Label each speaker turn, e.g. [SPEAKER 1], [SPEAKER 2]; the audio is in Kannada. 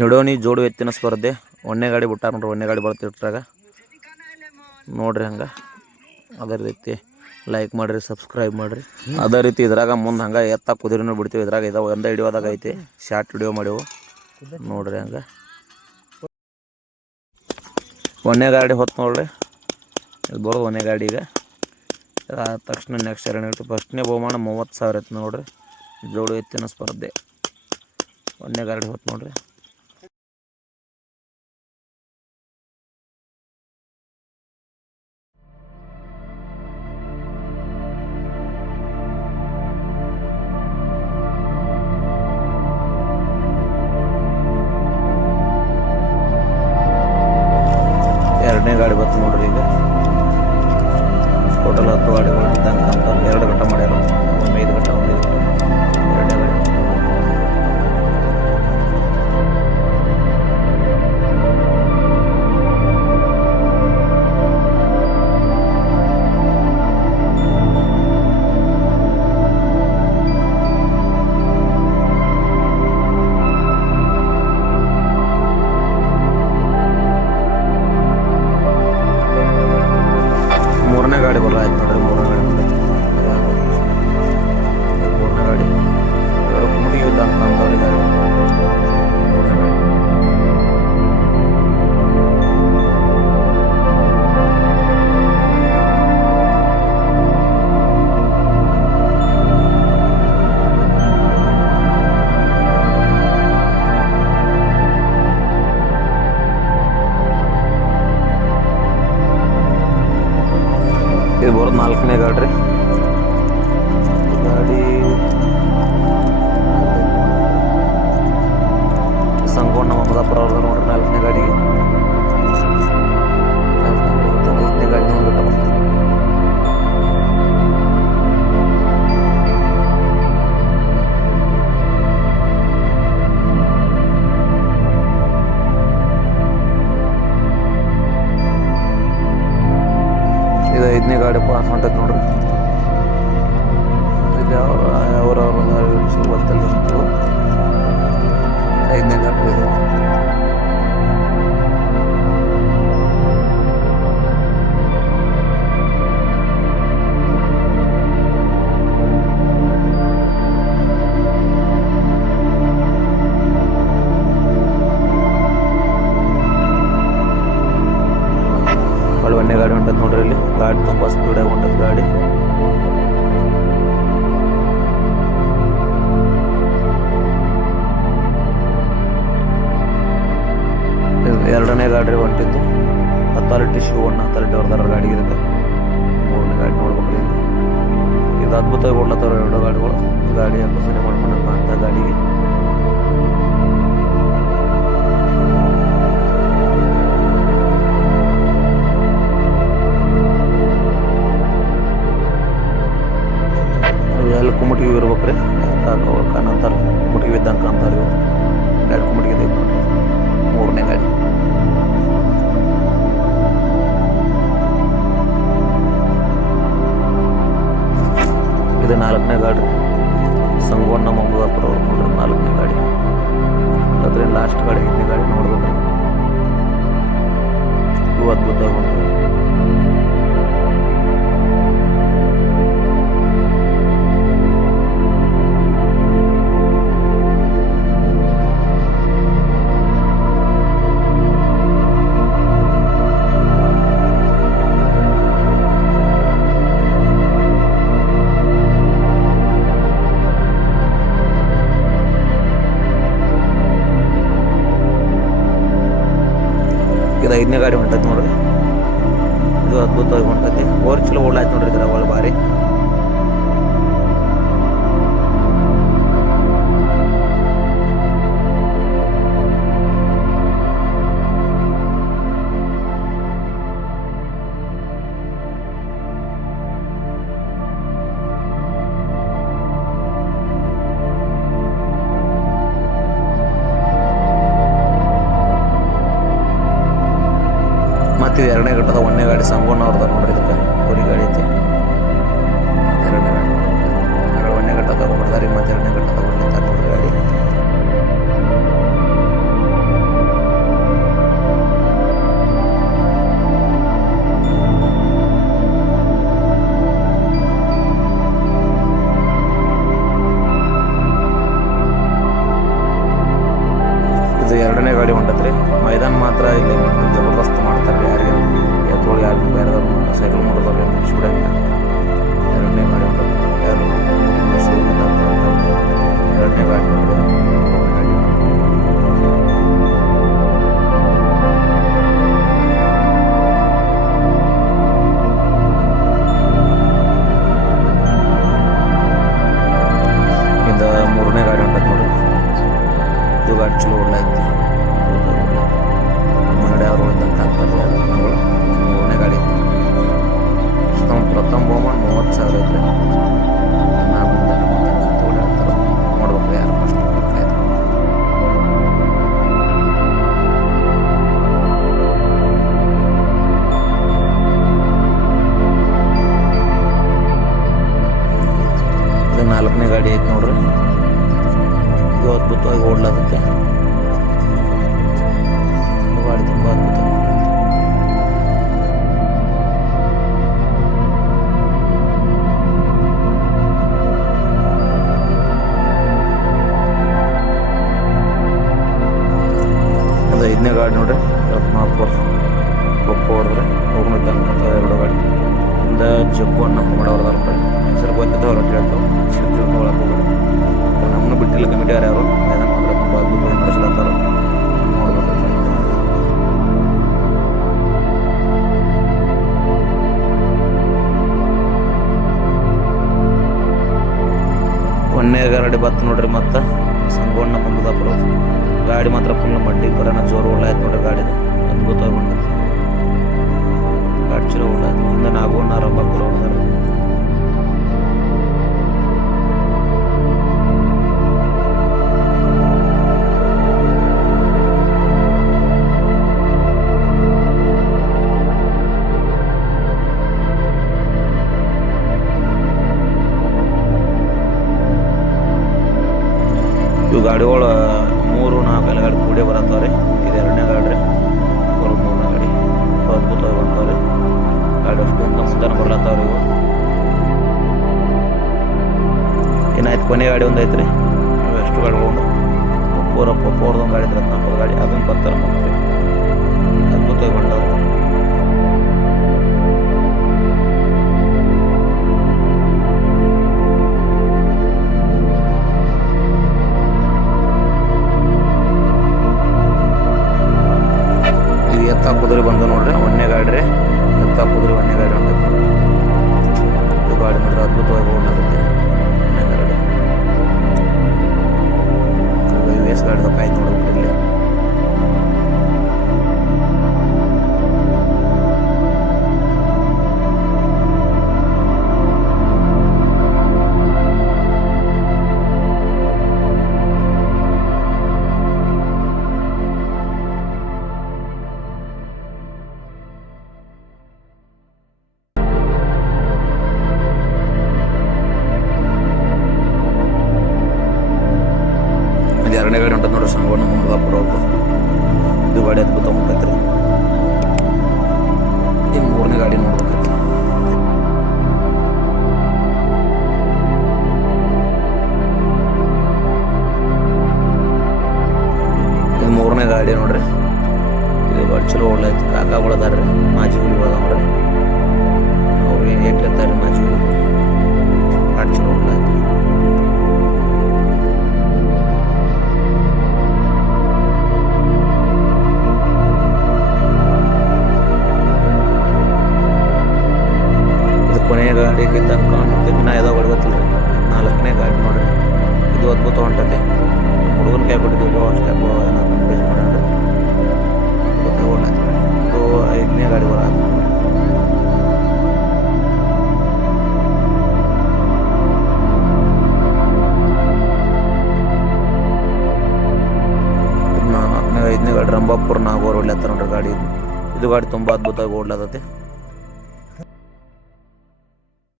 [SPEAKER 1] ನಿಡೋಣಿ ಜೋಡು ಎತ್ತಿನ ಸ್ಪರ್ಧೆ. ಒಣ್ಣೆ ಗಾಡಿ ಬಿಟ್ಟಾರ ನೋಡ್ರಿ, ಒಣ್ಣೆ ಗಾಡಿ ಬರ್ತಿಟ್ರಾಗ ನೋಡ್ರಿ ಹಂಗೆ. ಅದೇ ರೀತಿ ಲೈಕ್ ಮಾಡಿರಿ ಸಬ್ಸ್ಕ್ರೈಬ್ ಮಾಡಿರಿ. ಅದೇ ರೀತಿ ಇದ್ರಾಗ ಮುಂದೆ ಹಂಗೆ ಎತ್ತ ಕುದುರೆನೂ ಬಿಡ್ತೀವಿ. ಇದ್ರಾಗ ಇದಾವೆ, ಒಂದೇ ಹಿಡಿಯೋದಾಗ ಐತಿ. ಶಾರ್ಟ್ ವಿಡಿಯೋ ಮಾಡಿವು. ನೋಡ್ರಿ ಹಂಗೆ. ಒಣ್ಣೆ ಗಾಡಿ ಹೊತ್ತು ನೋಡ್ರಿ. ಇದು ಬರೋದು ಗಾಡಿ ಈಗ. ಆದ ತಕ್ಷಣ ನೆಕ್ಸ್ಟ್ ಎರಡು ಇಟ್ಟು ಫಸ್ಟ್ನೇ ಬಹುಮಾನ ಮೂವತ್ತು ಸಾವಿರ ಐತೆ ನೋಡ್ರಿ. ಜೋಡು ಎತ್ತಿನ ಸ್ಪರ್ಧೆ. ಒಂದನೇ ಗಾಡಿ ಹೊತ್ತು ನೋಡ್ರಿ. ಇದು ಬರೋದು ನಾಲ್ಕನೇ ಗಾಡಿ ರೀ. ಗಾಡಿ ಸಂಕೋಣ ಮಮದಾಪುರ ನೋಡ್ರಿ ನಾಲ್ಕನೇ ಗಾಡಿ ಗಾಡಿ ತುಂಬ ಸ್ಪೀಡಾಗಿ ಹೊಂಟದ ಗಾಡಿ. ಎರಡನೇ ಗಾಡಿ ಹೊಂಟಿದ್ದು. ಅಥಾರಿಟಿ ಶೂ ಒಣ ಅಥಾರಿಟಿ ಅವ್ರದಾರ ಗಾಡಿ ಇರುತ್ತೆ. ಮೂರನೇ ಗಾಡಿ ನೋಡ್ಬೇಕು ಇದು ಅದ್ಭುತವಾಗಿ ಓಡ್ಲತ್ತವ್ರ ಎರಡು ಗಾಡಿಗಳು. ಗಾಡಿ ಅಕಸ್ಮಾನೆ ಮಾಡ್ಕೊಂಡಂಗ ಅಂತ ಗಾಡಿಗೆ. ರೀ ಇರ್ಬೇಕ್ರಿ. ಕಾಣಂತಾರ ಕುಮಟಿಗೆ ಬಿದ್ದಂಗೆ ಕಾಣ್ತಾರೆ ಇವು ಗಾಡಿ ಕುಮಟಿಗೆ ಇದೆ ಮೂರನೇ ಗಾಡಿ. ಇದು ನಾಲ್ಕನೇ ಗಾಡಿ ಸಂಗೋಣ್ಣ ಮಮದಾಪುರ ಇದು ಅದ್ಭುತವಾಗಿ ಹೊಂಟೈತಿ ಓರ್ ಚಲೋ ಓಡ್ಲಾಯ್ತು ನೋಡ್ರಿ ಇದ್ರ ಒಳ ಎರಡನೇ ಘಟ್ಟದ ಒಂದನೇ ಗಾಡಿ ಸಂಗೋಣ ಅವ್ರದ್ದು ನೋಡ್ರಿ ಇದಕ್ಕೆ. ಇದು ಎರಡನೇ ಗಾಡಿ ಹೊಂಟತ್ರಿ. ಮೈದಾನ ಮಾತ್ರ ಇಲ್ಲಿ ಜಬರ್ದಸ್ತ್ ಮಾಡ್ತಾರೆ ಯಾರಿಗೆ. ಎತ್ತೋಳು ಯಾರು ಸೈಕಲ್ ಮಾಡೋದವ್ರು ಮುಗಿಸ್ಬಿಡಂಗಿಲ್ಲ ಎರಡನೇ ಗಾಡಿ ಹೊಂಟತ್ತು ಯಾರು. ಎರಡನೇ ಗಾಡಿ ಹೊಂಟಿದೆ ನಾಲ್ಕನೇ ಗಾಡಿ ಐತೆ ನೋಡ್ರಿ. ಇದು ಅದ್ಭುತವಾಗಿ ಓಡ್ಲಾಗುತ್ತೆ ಗಾಡಿ ತುಂಬ ಅದ್ಭುತ. ಅದು ಐದನೇ ಗಾಡಿ ನೋಡ್ರಿ. ರತ್ನಾಪುರ ಪಪ್ಪ ಹೊಡೆದ್ರೆ ಹೋಗ್ನಿದ್ದ ಎರಡು ಗಾಡಿ. ಇಂದ ಜಪ್ಪು ಅಣ್ಣ ಮಾಡೋರ್ದಾರ ಹೆಸರು ಗೊತ್ತಿದ್ದ ಅವ್ರು ಕೇಳ್ತಾವೆ ಹೆಸರು ತಿಳ್ಕೊಳಕ್ ಹೋಗ್ಬೇಡಿ. ನಮ್ಮನ್ನು ಬಿಟ್ಟಿಲ್ಲ ಕಮಿಟಿ ಯಾರು. ಮೈದಾನ ಮಾತ್ರ ಬತ್ತು ನೋಡ್ರಿ ಮತ್ತೆ. ಸಂಗೋಣ್ಣ ಬಂದದಪ್ಪರ ಗಾಡಿ ಮಾತ್ರ ಫುಲ್ ಮಡ್ಡಿಗೆ ಬರೋಣ ಜೋರು ಉಳ್ಳಾಯ್ತು ನೋಡ್ರಿ ಗಾಡಿದು. ಅದ್ಭುತವಾಗಿ ಗಾಡಿ ಚಲೋ ಉಳ್ಳಾಯ್ತು ಹಿಂದೆ ಇವು ಗಾಡಿಗಳು ಮೂರು ನಾಲ್ಕು ಗಾಡಿ ಕೂಡಿ ಬರತ್ತವ್ರಿ ಇದು ಎರಡನೇ ಗಾಡಿ ರೀ. ಬರೋ ಮೂರನೇ ಗಾಡಿ. ಅದ್ಭುತವಾಗಿ ರೀ. ಗಾಡಿ ಅಷ್ಟೊಂದು ಮುಂದೆ ಬರ್ಲತ್ತವ್ರಿ ಇವು. ಏನಾಯ್ತು? ಕೊನೆ ಗಾಡಿ ಒಂದು ಐತ್ರಿ ಇವು ಎಷ್ಟು ಗಾಡಿಗಳು ಪೂರ ಪೋರ್ದೊಂದು ಗಾಡಿ ಇದ್ರೆ ನಾಲ್ಕು ಗಾಡಿ. ಅದನ್ನು ಬರ್ತಾರೆ ಮತ್ತೆ ಅದ್ಭುತವಾಗಿ ಬಂದವ್ರಿ ಎತ್ತ ಕುದುರೆ ಬಂದು ನೋಡ್ರಿ ಒಂದೇ ಗಾಡಿ ರೀ ಎತ್ತ ಕುದುರೆ ಒಂದೇ ಗಾಡಿ ಗಾಡಿ ಮಾತ್ರ ಅದ್ಭುತವಾಗಿ ಓಡ್ಲಾಗುತ್ತೆ ಒಂದೇ ಗಾಡಿ. ವಿ ಎಸ್ ಗಾಡಿದ ಕಾಯ್ತು ನೋಡ್ಬೇಕು ಇಲ್ಲಿ. ಗಾಡಿ ಹೊಂಟದ ನೋಡ್ರಿ ಮುನ್ನದಾಪುರ ಒಬ್ಬ ಇದು ಗಾಡಿ ಅದ್ಭುತ ಹೋಗ್ತೈತ್ರಿ ಇನ್ನು ಮೂರನೇ ಗಾಡಿ ನೋಡ್ಬೇಕೈತಿ ಇದು ಮೂರನೇ ಗಾಡಿ ನೋಡ್ರಿ. ಇದು ಗಾಡಿ ಚಲೋ ಒಳ್ಳೆ ಕಾಕಾಗಳದಾರ್ರಿ ಮಾಜಿ ಹುಲಿಗಳದ ನೋಡ್ರಿ ಅವ್ರು ಏನು ಏಟ್ಲಿರ್ತಾರೆ ಮಾಜಿ ತನಕ ಮತ್ತೆ ದಿನ ಇದಾವ ಗೊತ್ತಿಲ್ಲ ರೀ. ನಾಲ್ಕನೇ ಗಾಡಿ ನೋಡ್ರಿ. ಇದು ಅದ್ಭುತ ಹೊಂಟತಿ. ಹುಡುಗನ ಕೈ ಕೊಟ್ಟಿದ್ದೀವಿ ಅಷ್ಟೇ. ಕನ್ಫ್ಯೂಸ್ ಮಾಡ್ಯಾನ್ರಿ. ಅದ್ಭುತ ಗಾಡಿ ಇದು ಐದನೇ ಗಾಡಿ ಬರ ಐದನೇ ಗಾಡಿ ರಂಭಾಪುರ ನಾಗೋರ್ ಒಳ್ಳೆ ನೋಡ್ರಿ ಗಾಡಿ. ಇದು ಗಾಡಿ ತುಂಬ ಅದ್ಭುತವಾಗಿ ಓಡ್ಲತ್ತೈತಿ